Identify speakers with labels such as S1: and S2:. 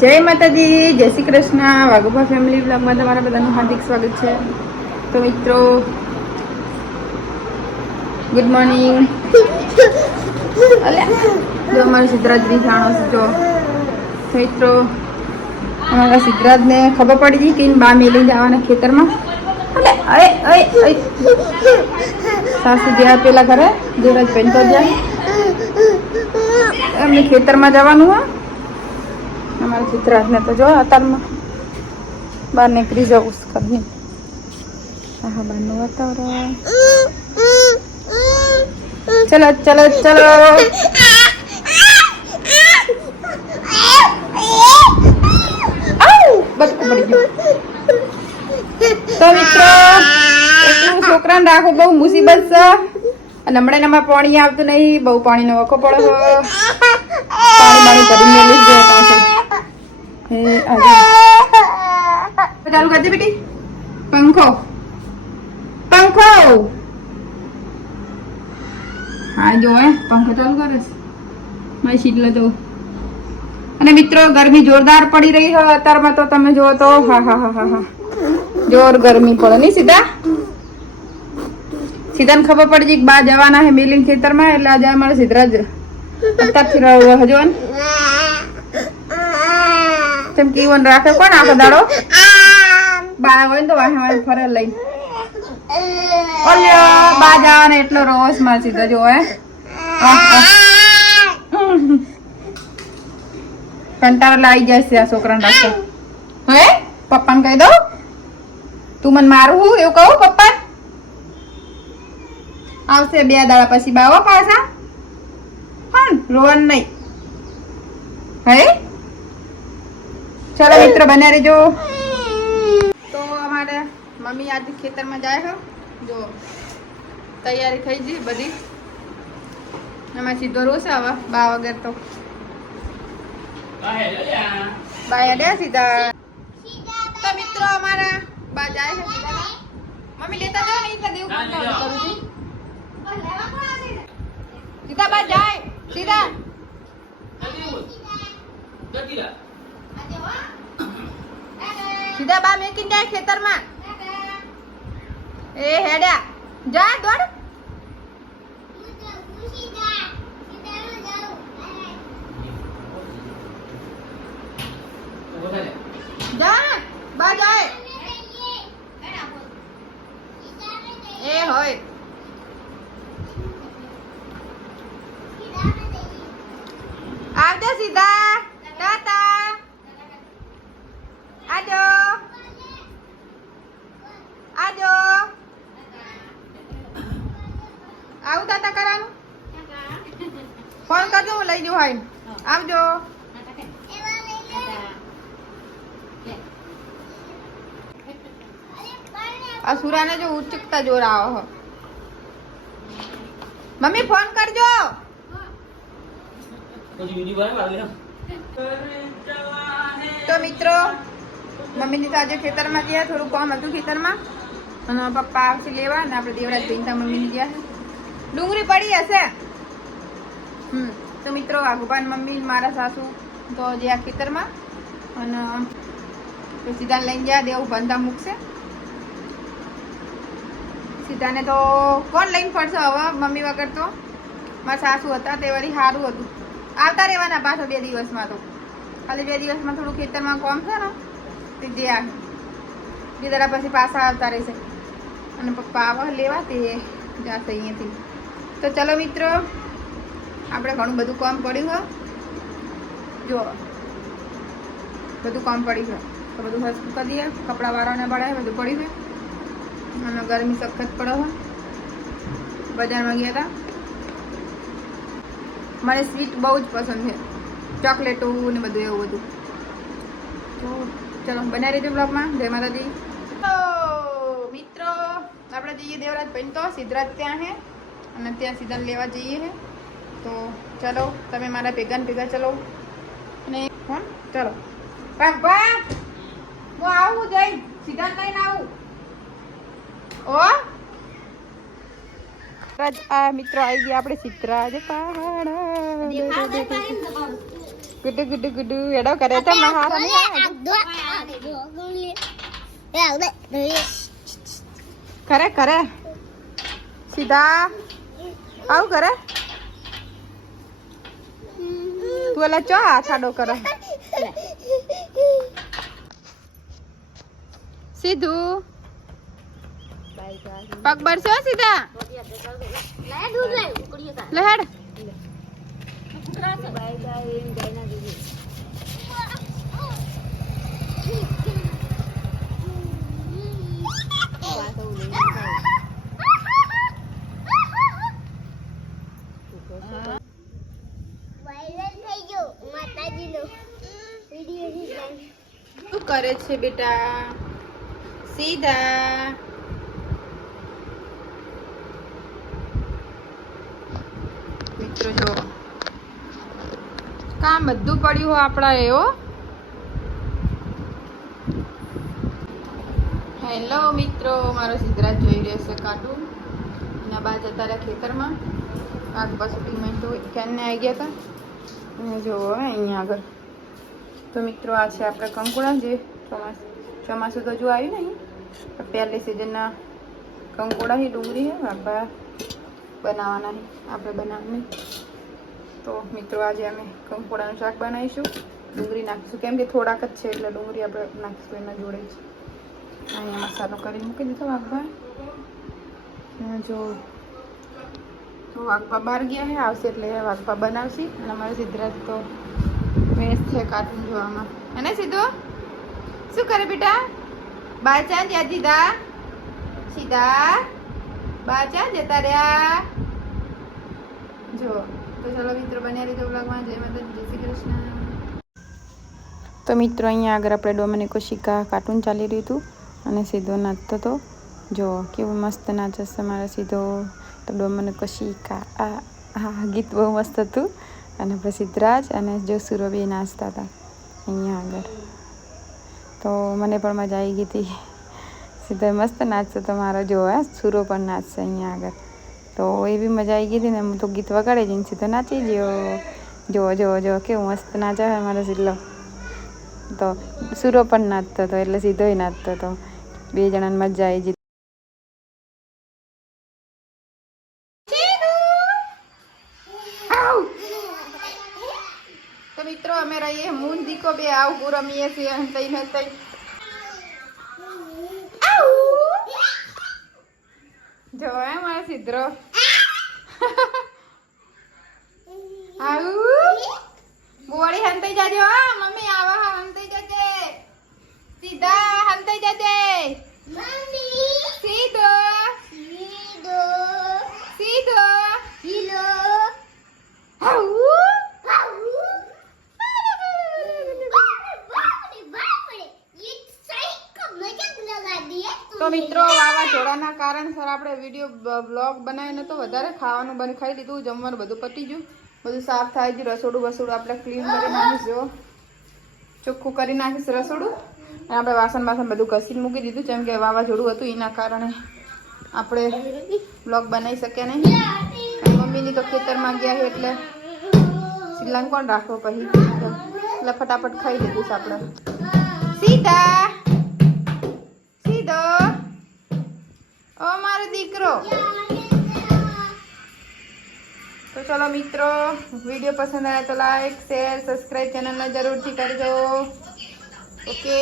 S1: જય માતાજી, જય શ્રી કૃષ્ણ. વાઘોબા ફેમિલી બ્લોગમાં તમારા બધાનું હાર્દિક સ્વાગત છે. તો મિત્રો ગુડ મોર્નિંગ જો અમારો સિદ્ધરાજની જાણો છે તો મિત્રો, અમારા સિદ્ધરાજને ખબર પડી હતી કે એને બા મેલી જવાના ખેતરમાં? સાસુ ગયા પેલા ઘરે દેવરાજ ભાઈ તો જાય. એમને ખેતરમાં જવાનું હોય. અમારા સિદ્ધરાજને તો જો અત્યારમાં બહાર નીકળી જવું ઘરની આહા બહારનું વાતાવરણ. ચલો ચલો ચલો. તો મિત્રો એટલું છોકરાને રાખવું બહુ મુસીબત છે. અને હમણાં એનામાં પાણી આવતું નહીં, બહુ પાણીનો વખો પડે પાણી પાણી આજે ચાલુ કરજે બેટી. પંખો. પંખો. હા, જો પંખો ચાલુ કરે મારી શીતલો તો. અને મિત્રો, ગરમી જોરદાર પડી રહી હોય અત્યારમાં તો તમે જુઓ તો. હા હા હા હા હા. જોર ગરમી પડે નહીં સીધા? સીધાને ખબર પડી કે બા જવાના હે મિલિંગ ખેતરમાં, એટલે આજે અમારે સિદ્ધરાજ અત્યારથી રહ્યો હજુ તેમ કીવન રાખે કોણ આખો દાડો બા હોય ને તો વાહે વાહે ફરે લઈ. ઓલ્યો બા જવાને એટલો રોસમાં સીધો જો હે. કંટાળો લાવી જાય છે આ છોકરાને રાખતો હે? પપ્પાને કહી દઉં? તું મને મારું હું એવું કહું પપ્પા આવશે બે દાડા પછી બાવા પાછા. પણ રોવાનું નહીં. હે? ચાલો મિત્ર બનાવી રહેજો. તો અમારે મમ્મી આજે ખેતરમાં જાય છે જો તૈયારી થઈ ગઈ બધી. એમાં સીધો રોશે હવે બા વગર તો. બાય અડ્યા સીધા. તો મિત્રો અમારા બા જાય છે મમ્મી લેતા જાઓ. ને એટલે દેવું કરું છું સીધા બા જાય. સીધા. સીધા બા મેકીને જાય ખેતરમાં. એ હેડ્યા. જા દોડ. જા. બા જાય. એ હોય આવજો સીધા ટાટા આજો આજો આવું તાતા કરવાનું હું લઈ જઉં હોય આવજો. આ સુરાને જો ઉચકતા જોર આવો હો. મમ્મી ફોન કરજો. તો મિત્રો મમ્મીની સાથે ખેતરમાં ગયા થોડું કામ હતું ખેતરમાં. અને પપ્પા આવશે લેવા અને આપણે દેવરાજ ભીંતા મમ્મીની ગયા ડુંગળી પડી હશે. હમ. તો મિત્રો વાઘુભાન મમ્મી મારા સાસુ તો ગયા ખેતરમાં. અને સીધા લઈને ગયા, દેવું બંધા મૂકશે. સીધાને તો કોણ લઈને ફરશે હવે, મમ્મી વગર તો? મારા સાસુ હતા, તે વળી સારું હતું. આવતા રહેવાના પાછો બે દિવસમાં તો. ખાલી બે દિવસમાં થોડું ખેતરમાં કોમ છે ને, તે જે આ બે દાડા પછી પાછા આવતા રહેશે. અને પપ્પા આવા લેવા તે જશે અહીંયાથી. તો ચલો મિત્રો આપણે ઘણું બધું કામ પડ્યું હોય. જો, બધું કામ પડ્યું હોય. તો બધું હસતું કરી દઈએ, કપડાં વાળાને ભરાય બધું પડ્યું હોય. અને ગરમી સખત પડે હોય. બજારમાં ગયા હતા મને સ્વીટ બહુ જ પસંદ છે. ચોકલેટો ને બધું એવું બધું. તો ચલો, બનાવી રહેજો બ્લોગમાં. જય માતાજી. તો મિત્રો, આપણે જઈએ દેવરાજ ભાઈ તો. સિદ્ધરાજ ત્યાં છે. અને ત્યાં સીધા લેવા જઈએ છે. તો ચલો તમે મારા ભેગા ભેગા ચલો. અને કોણ? ચલો. ભાગ ભાગ હું આવું જઈ સીધા લઈને આવું. ઓ? આ મિત્રો આવી ગયા આપણે સિદ્ધરાજ પહાડ. ગુડુ ગુડુ ગુડુ. એડો કરે તો મહારાણી કરે કરે. સીધા. આવું કરે. તું એલા ચો હાથ આડો કરે સીધું પગ બરસો સીધા લહેડ શું કરે છે બેટા? સીધા. મિત્રો, જો. કામ બધું પડ્યું હોય આપણા એવો હેલો મિત્રો. મારો સિદ્ધરાજ જોઈ રહ્યો છે કાઢું એના બા જતા રહ્યા ખેતરમાં. આગવા શૂટિંગમાં તો ક્યાંને આવી ગયા હતા જુઓ અહીંયા આગળ. તો મિત્રો, આ છે આપણે કંકુડા જે ચોમાસ, ચોમાસું તો હજુ આવ્યું નહીં, પણ પહેલી સિઝનના કંકોડા ही ડુંગળી હે બાપા બનાવવાના છે, આપણે બનાવવાની તો મિત્રો, આજે અમે કંકોડાનું શાક બનાવીશું. ડુંગળી નાખીશું. કેમ કે થોડાક જ છે, એટલે ડુંગળી આપણે નાખીશું એના જોડે જ. અહીંયા મસાલો કરી મૂકી દીધો વાઘબા અને જો તો વાઘબા બહાર ગયા છે, આવશે એટલે વાઘબા બનાવશે. અને અમારે સિદ્ધરાજ તો મેસ છે કાર્ટૂન જોવામાં. અને સીધું શું કરે બેટા? બાચા જ્યાં દીધા? સીધા? બાચા જતા રહ્યા? જો, તો ચલો મિત્રો, બન્યા રીતે બ્લોગમાં જય માતા જય શ્રી કૃષ્ણ. તો મિત્રો, અહીંયા આગળ આપણે ડોમિનિકો શિકા કાર્ટૂન ચાલી રહ્યું હતું અને સીધો નાચતો હતો. જો, કેવું મસ્ત નાચે છે મારો સીધો તો ડોમિનિકો શિકા આ આ ગીત બહુ મસ્ત હતું. અને પછી સિદ્ધરાજ અને જો સુરભી નાચતા હતા અહીંયા આગળ. તો મને પણ મજા આવી ગઈ હતી. સીધો મસ્ત નાચતો તો મારો જો, હા, સુરો પણ નાચશે અહીંયા આગળ. તો એવી મજા આવી ગઈ હતી ને, હું તો ગીત વગાડી જઈને સીધો નાચી ગયો. જો જોવો જોવો કેવું મસ્ત નાચે હોય મારો સિલ્લો તો સુરો પણ નાચતો હતો એટલે સીધો નાચતો હતો. બે જણાને મજા આવી ગઈ મિત્રો અમે રહીએ મૂન દીકો બે આવું રમીએ છીએ તઈ ને તઈ. જો એ મારા સિદ્રો આવું બોડી હંતાઈ જાજો હા મમ્મી આવા હા હંતાઈ જજે સીધા હંતાઈ જજે સીધો સીધો આવું તો મિત્રો, વાવાઝોડાના કારણસર આપણે વીડિયો બ્લોગ બનાવીને તો વધારે ખાવાનું બંધ ખાઈ લીધું, જમવાનું બધું પતી ગયું. બધું સાફ થાય છે, રસોડું વસોડું આપણે ક્લીન કરી નાખીશું ચોખ્ખું કરી નાખીશ રસોડું. અને આપણે વાસણ બાસણ બધું ઘસીને મૂકી દીધું, જેમ કે વાવાઝોડું હતું એના કારણે આપણે બ્લોગ બનાવી શક્યા નહીં. મમ્મીની તો ખેતરમાં ગયા છે એટલે શિલાંગ કોણ રાખવો પછી? એટલે ફટાફટ ખાઈ લીધું આપણે. સીધા દીકરો તો ચલો મિત્રો, વીડિયો પસંદ આવે તો લાઈક શેર સબસ્ક્રાઈબ ચેનલને જરૂરથી કરજો. ઓકે